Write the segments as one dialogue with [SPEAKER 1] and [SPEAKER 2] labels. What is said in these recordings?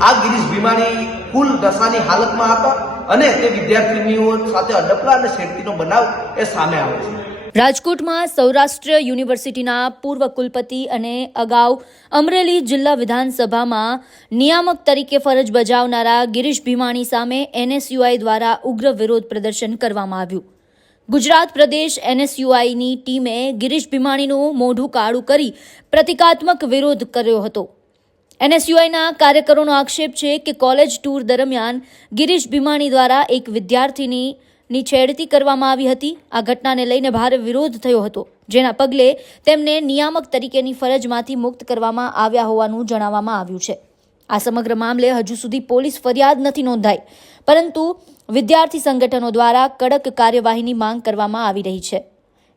[SPEAKER 1] આ ગિરીશ ભીમાણી કુલ દશાની હાલતમાં હતા અને તે વિદ્યાર્થીનીઓ સાથે અડપલા અને છેડતીનો બનાવ એ સામે આવે છે.
[SPEAKER 2] રાજકોટમાં સૌરાષ્ટ્ર યુનિવર્સિટીના પૂર્વ કુલપતિ અને અગાઉ અમરેલી જિલ્લા વિધાનસભામાં નિયામક તરીકે ફરજ બજાવનારા ગિરીશ ભીમાણી સામે એનએસયુઆઈ દ્વારા ઉગ્ર વિરોધ પ્રદર્શન કરવામાં આવ્યું. ગુજરાત પ્રદેશ એનએસયુઆઈની ટીમે ગિરીશ ભીમાણીનું મોઢું કાળું કરી પ્રતિકાત્મક વિરોધ કર્યો હતો. એનએસયુઆઈના કાર્યકરોનો આક્ષેપ છે કે કોલેજ ટૂર દરમિયાન ગિરીશ ભીમાણી દ્વારા એક વિદ્યાર્થીની ની છેડતી કરવામાં આવી હતી. આ ઘટનાને લઈને ભારે વિરોધ થયો હતો, જેના પગલે તેમને નિયામક તરીકેની ફરજમાંથી મુક્ત કરવામાં આવ્યા હોવાનું જણાવવામાં આવ્યું છે. આ સમગ્ર મામલે હજુ સુધી પોલીસ ફરિયાદ નથી નોંધાઈ, પરંતુ વિદ્યાર્થી સંગઠનો દ્વારા કડક કાર્યવાહીની માંગ કરવામાં આવી રહી છે.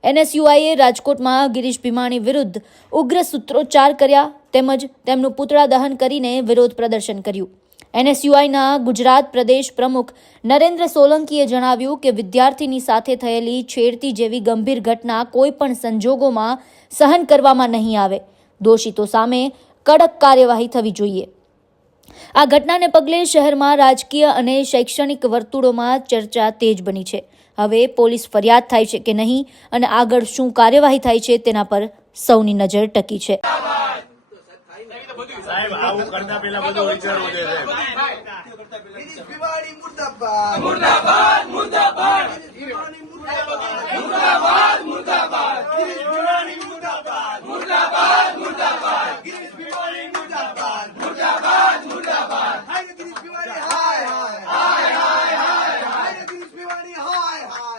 [SPEAKER 2] એનએસયુઆઈએ રાજકોટમાં ગિરીશ ભીમાણી વિરુદ્ધ ઉગ્ર સૂત્રોચ્ચાર કર્યા તેમજ તેમનું પુતળા દહન કરીને વિરોધ પ્રદર્શન કર્યું. એનએસયુઆઈના ગુજરાત પ્રદેશ પ્રમુખ નરેન્દ્ર સોલંકીએ જણાવ્યું કે વિદ્યાર્થીની સાથે થયેલી છેડતી જેવી ગંભીર ઘટના કોઈપણ સંજોગોમાં સહન કરવામાં નહીં આવે. દોષિતો સામે કડક કાર્યવાહી થવી જોઈએ. આ ઘટનાને પગલે શહેરમાં રાજકીય અને શૈક્ષણિક વર્તુળોમાં ચર્ચા તેજ બની છે. હવે પોલીસ ફરિયાદ થાય છે કે નહીં અને આગળ શું કાર્યવાહી થાય છે તેના પર સૌની નજર ટકી છે.
[SPEAKER 3] સાહેબ આવું કરતા પેલા બધું વિચારવું છે સાહેબ
[SPEAKER 1] ગિરીશ ભીમાણી મુર્દાબાદ મુર્દાબાદ મુર્દાબાદ ગિરીશ ભીમાણી મુર્દાબાદ મુર્દાબાદ ગિરીશ ભીમાણી મુર્દાબાદ મુર્દાબાદ મુર્દાબાદ ગિરીશ ભીમાણી મુર્દાબાદ મુર્દાબાદ મુર્દાબાદ હાય ગિરીશ ભીમાણી હાય હાય હાય હાય હાય ગિરીશ ભીમાણી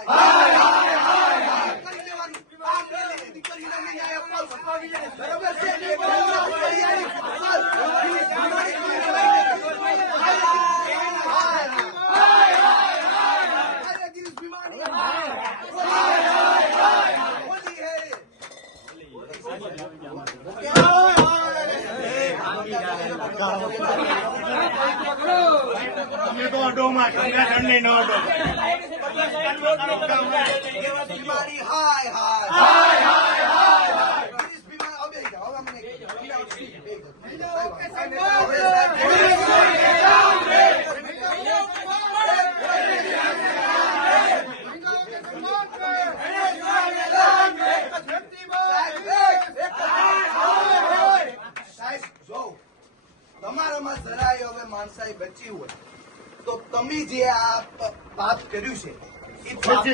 [SPEAKER 1] હાય હાય હાય હાય હાય કરી લેવાની આ પેલી દીકરીને ન્યાય અપાવશે. બરાબર છે ગિરીશ ભીમાણી
[SPEAKER 3] તમે તો અડોમાં દંડની ન અડો
[SPEAKER 1] હાય હાય હવે મને સાહેબ જો તમારામાં જરાય હવે બચી હોય. તો તમે જે આ પાપ કર્યું છે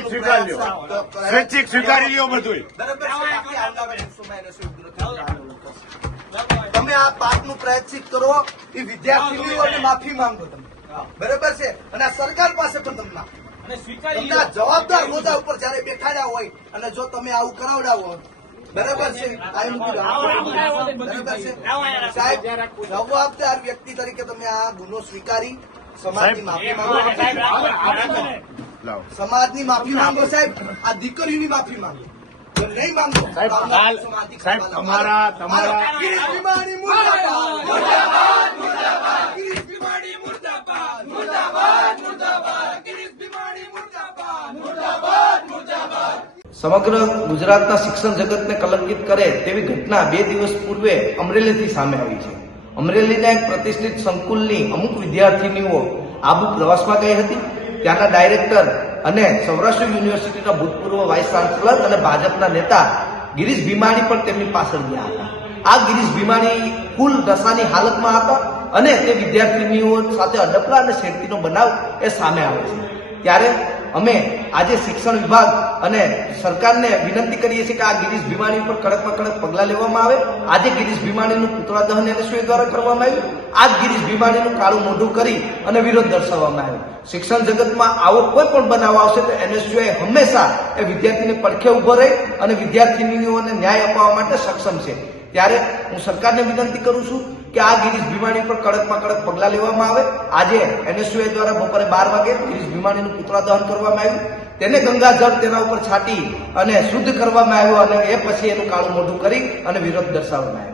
[SPEAKER 3] સ્વીકાર લ્યો.
[SPEAKER 1] તમે આ પાપનું પ્રાયશ્ચિત કરો એ વિદ્યાર્થીઓને માફી માંગો તમે. બરાબર છે? અને આ સરકાર પાસે પણ તમને જવાબદાર હોદ્દા ઉપર જયારે બેઠાડ્યા હોય અને જો તમે આવું કરાવડાવો બરાબર છે. સાહેબ જવાબદાર વ્યક્તિ તરીકે તમે આ ગુનો સ્વીકારી. સમાજની માફી માંગો. સમાજની માફી માંગો સાહેબ. આ દીકરીની માફી માંગો. નહીં માંગો
[SPEAKER 3] સાહેબ, તમારા- તમારા-
[SPEAKER 1] મુર્દાબાદ. મુર્દાબાદ, મુર્દાબાદ. મુર્દાબાદ. મુર્દાબાદ, મુર્દાબાદ. ગિરીશ ભીમાણી મુર્દાબાદ. મુર્દાબાદ, મુર્દાબાદ. સમગ્ર ગુજરાતના શિક્ષણ જગતને કલંકિત કરે તેવી ઘટના બે દિવસ પૂર્વે અમરેલીથી સામે આવી છે. અમરેલીના એક પ્રતિષ્ઠિત સંકુલની અમુક વિદ્યાર્થીનીઓ આબુ પ્રવાસમાં ગઈ હતી. ત્યાંના ડાયરેક્ટર અને સૌરાષ્ટ્ર યુનિવર્સિટીના ભૂતપૂર્વ વાઇસ ચાન્સલર અને ભાજપના નેતા ગિરીશ ભીમાણી પણ તેમની પાછળ ગયા હતા. આ ગિરીશ ભીમાણી કુલ દશાની હાલતમાં હતા અને તે વિદ્યાર્થીનીઓ સાથે અડપલા અને શેરતીનો બનાવ એ સામે આવે છે. ત્યારે અમે આજે શિક્ષણ વિભાગ અને સરકારને વિનંતી કરીએ છીએ કે આ ગિરીશ ભીમાણી ઉપર કડકમાં કડક પગલાં લેવામાં આવે. આજે ગિરીશ ભીમાણીનું પુતળા દહન એનએસયુએ દ્વારા કરવામાં આવ્યું? આ જ ગિરીશ ભીમાણીનું કાળું મોઢું કરી અને વિરોધ દર્શાવવામાં આવ્યો. શિક્ષણ જગતમાં આવો કોઈ પણ બનાવ આવશે તો એનએસયુએ હંમેશા એ વિદ્યાર્થીને પડખે ઊભો રહે અને વિદ્યાર્થીનીઓને ન્યાય અપાવવા માટે સક્ષમ છે. ત્યારે હું સરકારને વિનંતી કરું છું કે આ ગિરીશ ભીમાણી પર કડકમાં કડક પગલાં લેવામાં આવે. આજે એનએસયુઆઈ દ્વારા બપોરે બાર વાગે ગિરીશ ભીમાણીનું પુતળા દહન કરવામાં આવ્યું. તેને ગંગાજળ તેના ઉપર છાંટી અને શુદ્ધ કરવામાં આવ્યો અને એ પછી એનું કાળું મોઢું કરી અને વિરોધ દર્શાવવામાં આવ્યો.